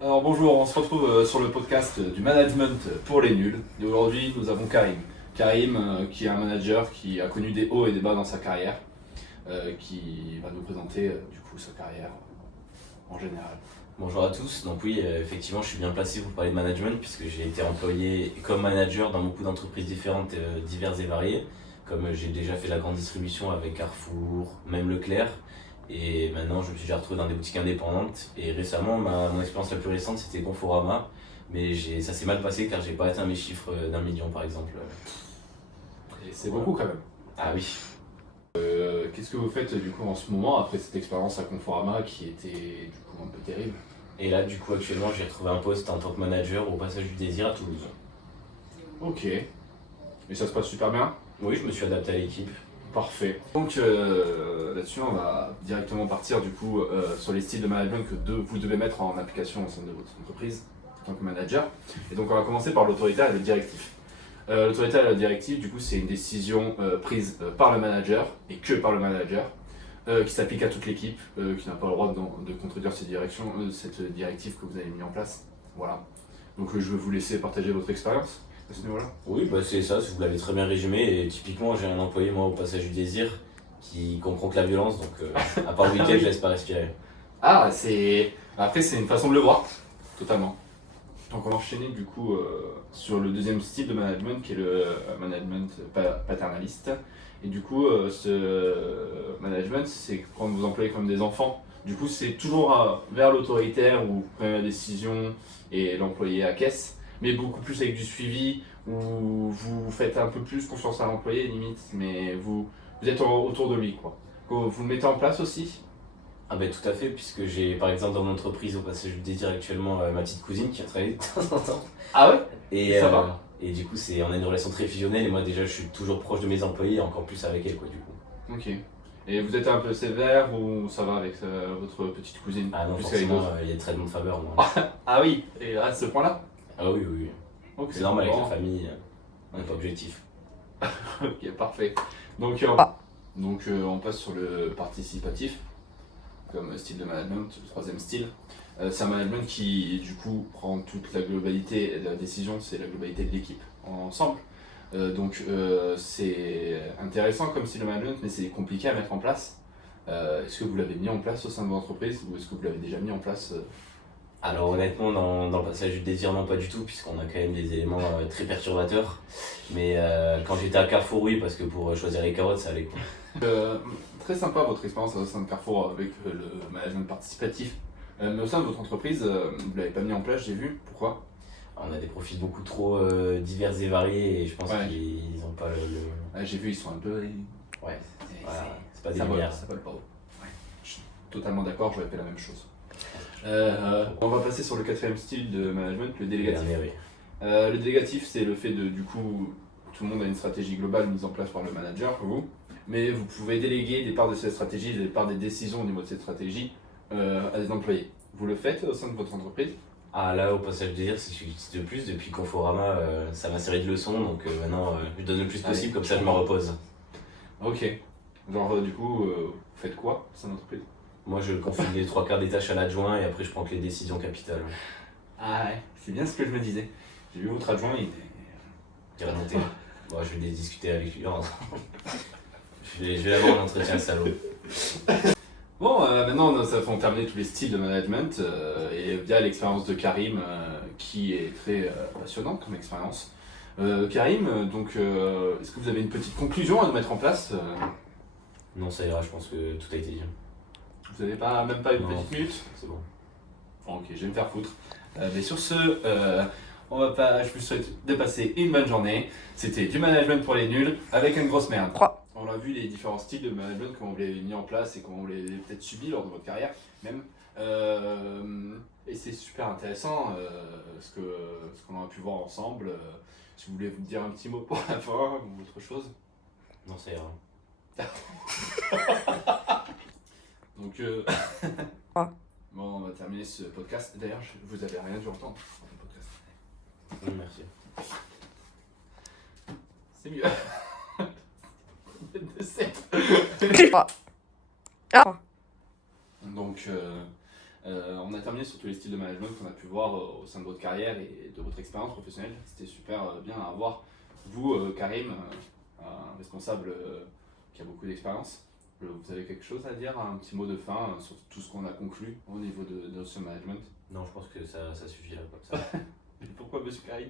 Alors bonjour, on se retrouve sur le podcast du management pour les nuls. Et aujourd'hui, nous avons Karim. Karim, qui est un manager qui a connu des hauts et des bas dans sa carrière, qui va nous présenter du coup sa carrière en général. Bonjour à tous, donc oui, effectivement je suis bien placé pour parler de management puisque j'ai été employé comme manager dans beaucoup d'entreprises différentes, diverses et variées, comme j'ai déjà fait la grande distribution avec Carrefour, même Leclerc, et maintenant je me suis déjà retrouvé dans des boutiques indépendantes, et récemment mon expérience la plus récente c'était Conforama, mais ça s'est mal passé car j'ai pas atteint mes chiffres d'1 million par exemple. Et c'est beaucoup quand même. Ah oui. Qu'est-ce que vous faites du coup en ce moment après cette expérience à Conforama qui était du coup un peu terrible? Et là du coup actuellement j'ai retrouvé un poste en tant que manager au Passage du Désir à Toulouse. Ok. Et ça se passe super bien? Oui, je me suis adapté à l'équipe. Parfait. Donc là-dessus, on va directement partir du coup sur les styles de management que vous devez mettre en application au sein de votre entreprise en tant que manager. Et donc on va commencer par l'autoritaire et le directif. L'autoritaire et le directif, du coup, c'est une décision prise par le manager et que par le manager, qui s'applique à toute l'équipe, qui n'a pas le droit de contredire cette directive que vous avez mis en place. Voilà. Donc je vais vous laisser partager votre expérience à ce niveau-là. Oui, bah c'est ça, vous l'avez très bien résumé. Et typiquement, j'ai un employé, moi, au Passage du Désir, qui comprend que la violence, donc à part le week-end, je laisse pas respirer. Ah, c'est. Après, c'est une façon de le voir, totalement. Donc, on va enchaîner du coup sur le deuxième style de management qui est le management paternaliste. Et du coup, ce management, c'est prendre vos employés comme des enfants. Du coup, c'est toujours vers l'autoritaire où vous prenez la décision et l'employé acquiesce, mais beaucoup plus avec du suivi où vous faites un peu plus confiance à l'employé, limite, mais vous êtes autour de lui, quoi. Vous le mettez en place aussi. Ah ben tout à fait, puisque j'ai par exemple dans mon entreprise au Passage du Désir actuellement ma petite cousine qui a travaillé de temps en temps. Ah ouais? Et, Ça va. et du coup, on a une relation très fusionnelle et moi déjà je suis toujours proche de mes employés et encore plus avec elle quoi du coup. Ok. Et vous êtes un peu sévère ou ça va avec votre petite cousine? Ah non, Plus qu'avec forcément, d'autres. il y a des traitements de faveur moi. Ah oui, et à ce point-là? Ah oui, oui, oui. Ok. C'est normal avec Bon. la famille, on n'est pas objectif. Ok, parfait. Donc, on passe sur le participatif, comme style de management, le troisième style. C'est un management qui, du coup, prend toute la globalité de la décision, c'est la globalité de l'équipe ensemble. C'est intéressant comme style de management, mais c'est compliqué à mettre en place. Est-ce que vous l'avez mis en place au sein de votre entreprise ou est-ce que vous l'avez déjà mis en place Alors honnêtement, dans le Passage du Désir, non pas du tout, puisqu'on a quand même des éléments très perturbateurs. Mais quand j'étais à Carrefour, oui, parce que pour choisir les carottes, ça allait quoi. Très sympa votre expérience au sein de Carrefour avec le management participatif. Mais au sein de votre entreprise, vous ne l'avez pas mis en place, j'ai vu. Pourquoi? On a des profils beaucoup trop divers et variés et je pense Ouais. qu'ils n'ont pas Ah, j'ai vu, ils sont un peu. Ouais, voilà, c'est pas des Ça vole, lumières. ça vole pas haut. Ouais. Je suis totalement d'accord, j'aurais fait la même chose. On va passer sur le quatrième style de management, le Le délégatif. dernier, oui. Le délégatif, c'est le fait de, du coup, tout le monde a une stratégie globale mise en place par le manager, vous, mais vous pouvez déléguer des parts de cette stratégie, des parts des décisions au niveau de cette stratégie à des employés. Vous le faites au sein de votre entreprise? Ah là, au Passage du Désir, c'est ce que j'utilise de plus. Depuis Conforama, ça m'a servi de leçon, donc maintenant je donne le plus Allez. possible, comme ça je me repose. Ok. Genre, du coup, vous faites quoi au sein de l'entreprise? Moi je confie les trois quarts des tâches à l'adjoint et après je prends que les décisions capitales. Ah ouais, c'est bien ce que je me disais. J'ai vu votre adjoint, il était. Il est remonté. Bon, je vais discuter avec lui. Je vais avoir un entretien, le salaud. Bon, maintenant, nous avons terminé tous les styles de management et via l'expérience de Karim, qui est très passionnante comme expérience. Karim, est-ce que vous avez une petite conclusion à nous mettre en place? Non, ça ira, je pense que tout a été dit. Vous n'avez pas, même pas une Non. petite minute? C'est bon. Bon, ok, je vais me faire foutre. Mais sur ce, je vous souhaite de passer une bonne journée. C'était du management pour les nuls avec une grosse merde. On a vu les différents styles de management, comment vous l'avez mis en place et comment vous l'avez peut-être subi lors de votre carrière même. Et c'est super intéressant ce qu'on a pu voir ensemble. Si vous voulez vous dire un petit mot pour la fin ou autre chose. Non, ça ira. Donc, bon, on va terminer ce podcast. D'ailleurs, vous avez rien dû entendre dans le podcast. Merci. C'est mieux. De 7. Donc, On a terminé sur tous les styles de management qu'on a pu voir au sein de votre carrière et de votre expérience professionnelle. C'était super bien à voir. Vous, Karim, un responsable qui a beaucoup d'expérience, vous avez quelque chose à dire, un petit mot de fin sur tout ce qu'on a conclu au niveau de ce management? Non, je pense que ça suffit là comme ça. Et pourquoi Monsieur Karim?